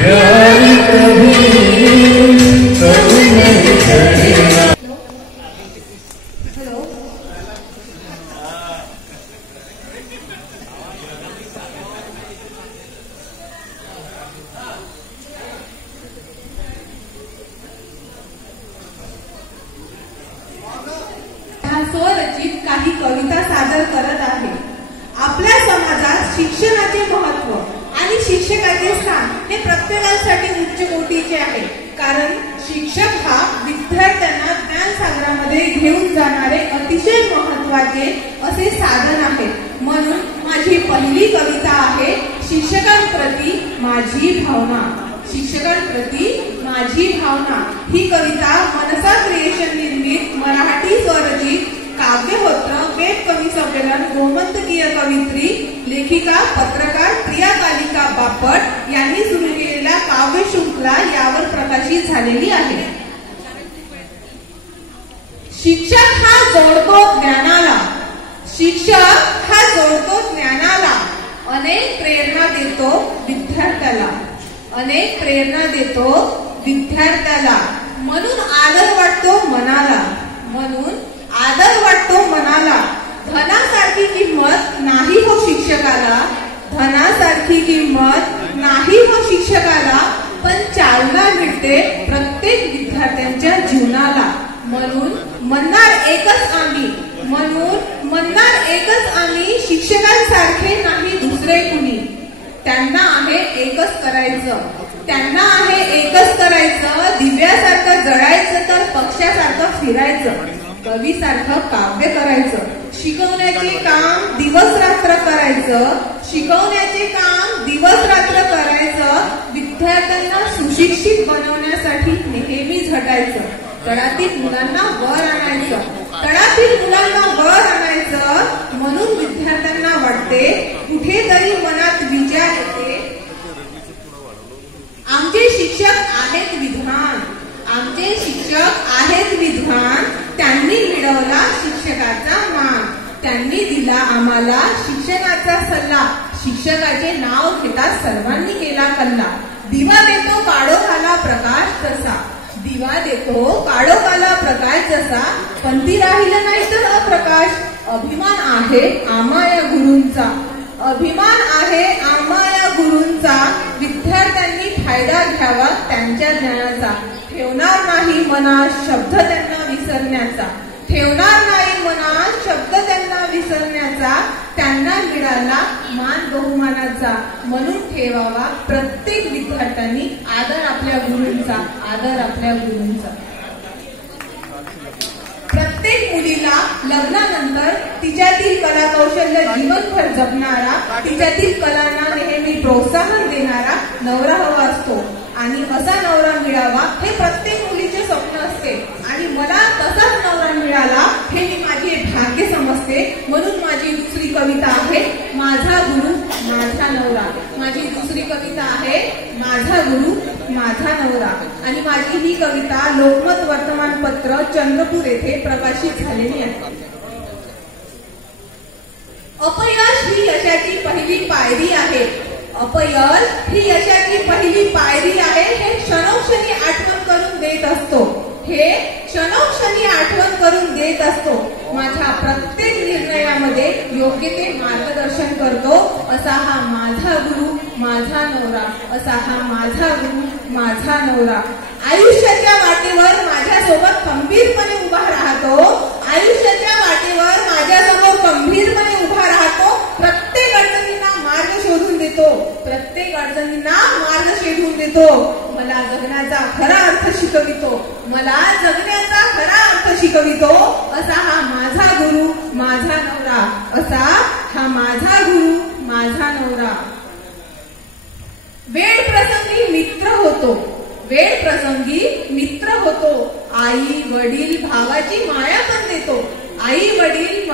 प्यार कभी कभी नहीं करेगा। स्वरचित काही कविता सादर करत आहे। आपल्या समाजात शिक्षणाचे महत्त्व आणि शिक्षकाचे स्थान हे प्रत्येकासाठी उच्च कोटीचे आहे, कारण शिक्षक हा विद्यार्थ्यांना ज्ञानसागरामध्ये घेऊन जाणारे अतिशय महत्त्वाचे असे साधन आहे। म्हणून माझी पहिली कविता आहे शिक्षकांप्रती माझी भावना। शिक्षकांप्रती माझी भावना ही कविता मनसा क्रिएशन निर्मित मराठी स्वरचित काव्यहोत्र वेब कवी संमेलन गोमंतकीय कवित्री लेखिका पत्रकार प्रियाकालिका बापट यांनी सुरू केलेल्या काव्य शृंखला यावर प्रकाशित झालेली आहे। शिक्षक हा जोडतो ज्ञानाला, शिक्षक हा जोडतो ज्ञानाला, अनेक प्रेरणा देतो विद्यार्थ्याला, अनेक प्रेरणा देतो विद्यार्थ्याला। म्हणून आदर वाटतो मनाला, म्हणून आदर वाटतो मनाला। धनासारखी किंमत नाही हो शिक्षकाला, धनासारखी किंमत नाही हो शिक्षकाला, पण चालना मिळते प्रत्येक विद्यार्थ्यांच्या जीवनाला। म्हणून म्हणणार एकच आम्ही, म्हणून म्हणणार एकच आम्ही, शिक्षकांसारखे नाही दुसरे कुणी। त्यांना आहे एकच करायचं, त्यांना आहे एकच करायचं, दिव्यासारखं जळायचं तर पक्षासारखं फिरायचं, कवीसारखं काव्य करायचं, शिकवण्याचे काम दिवस रात्र करायचं, शिकवण्याचे काम दिवस रात्र करायचं, विद्यार्थ्यांना सुशिक्षित बनवण्यासाठी नेहमी झटायचं, तळातील मुलांना वर आणायचं, तळातील मुलांना वर आणायचं। म्हणून विद्यार्थ्यांना वाटते कुठेतरी मनात विचार येते, आमचे शिक्षक आहेत विद्वान, आमचे शिक्षक आहेत विद्वान, त्यांनी मिळवला शिक्षकाचा मान, त्यांनी दिला आम्हाला शिक्षकाचा सल्ला, शिक्षकाचे नाव घेता सर्वांनी केला कल्ला। दिवा देतो काळोखाला प्रकाश तसा, दिवा देतो काळोखाला प्रकाश जसा, पंथी राहिला नाही तर अप्रकाश। अभिमान आहे आम्हा या गुरूंचा, अभिमान आहे आम्हा या गुरूंचा, विद्यार्थ्यांनी फायदा घ्यावा त्यांच्या ज्ञानाचा। ठेवणार नाही मनात शब्द त्यांना विसरण्याचा, ठेवणार नाही मनात शब्द त्यांना विसरण्याचा, त्यांना मिळाला मान बहुमानाचा। म्हणून ठेवावा प्रत्येक विद्यार्थ्यांनी आदर आपल्या गुरूंचा, आदर आपल्या गुरूंचा। प्रत्येक मुलीला लग्नानंतर तिच्यातील कला कौशल्य जीवनभर जपणारा, तिच्यातील कलांना नेहमी प्रोत्साहन देणारा नवरा हवा असतो, आणि असा नवरा मिळावा हे प्रत्येक मुलीचे स्वप्न असते, आणि मला तसाच नवरा मिळाला हे मी माझे भाग्य समजते। म्हणून माझी दुसरी कविता आहे माझा गुरु माझा नवरा। माझी दुसरी कविता आहे माझा गुरु माझा नवरा, आणि माझी ही कविता लोकमत वर्तमानपत्र चंद्रपूर येथे प्रकाशित झालेली आहे। अपयश ही यशाची पहिली पायरी आहे, अपयश ही यशाची पहिली पायरी आहे, हे क्षणोक्षणी आठवण करून देत असतो, हे क्षणोक्षणी आठवण करून देत असतो। माझ्या प्रत्येक निर्णयामध्ये योग्य ते मार्गदर्शन करतो, असा हा माझा गुरु माझा नवरा, असा हा माझा गुरु माझा नवरा। आयुष्याच्या वाटेवर माझ्यासोबत खंबीरपणे उभा राहतो, आयुष्याच्या वाटेवर माझ्यासमोर खंबीरपणे उभा राहतो, प्रत्येक अडचणींना मार्ग शोधून देतो, प्रत्येक अडचणींना मार्ग शोधून देतो, मला जगण्याचा खरा अर्थ शिकवितो, मला जगण्याचा खरा अर्थ शिकवितो, असा हा माझा गुरु माझा नवरा, असा हा माझा गुरु माझा नवरा। वेळ प्रसंगी मित्र होतो, वेळ प्रसंगी मित्र होतो, आई वडील भावाची माया पण देतो, आई वडील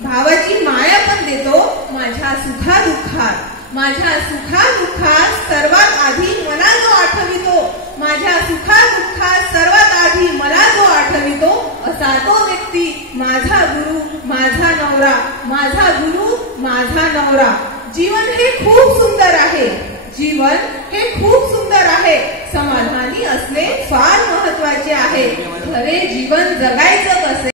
भावाची माया पण देतो, माझ्या सुखादुःखात, माझ्या सुखादुःखात सर्वात आधी मला जो आठवितो, माझ्या सुखादुःखात सर्वात आधी मला जो आठवितो, असा तो व्यक्ती माझा गुरु माझा नवरा, माझा गुरु माझा नवरा। जीवन हे खूप सुंदर आहे, जीवन हे खूप सुंदर असणे फार महत्वाचे आहे. खरे जीवन जगायचं कसे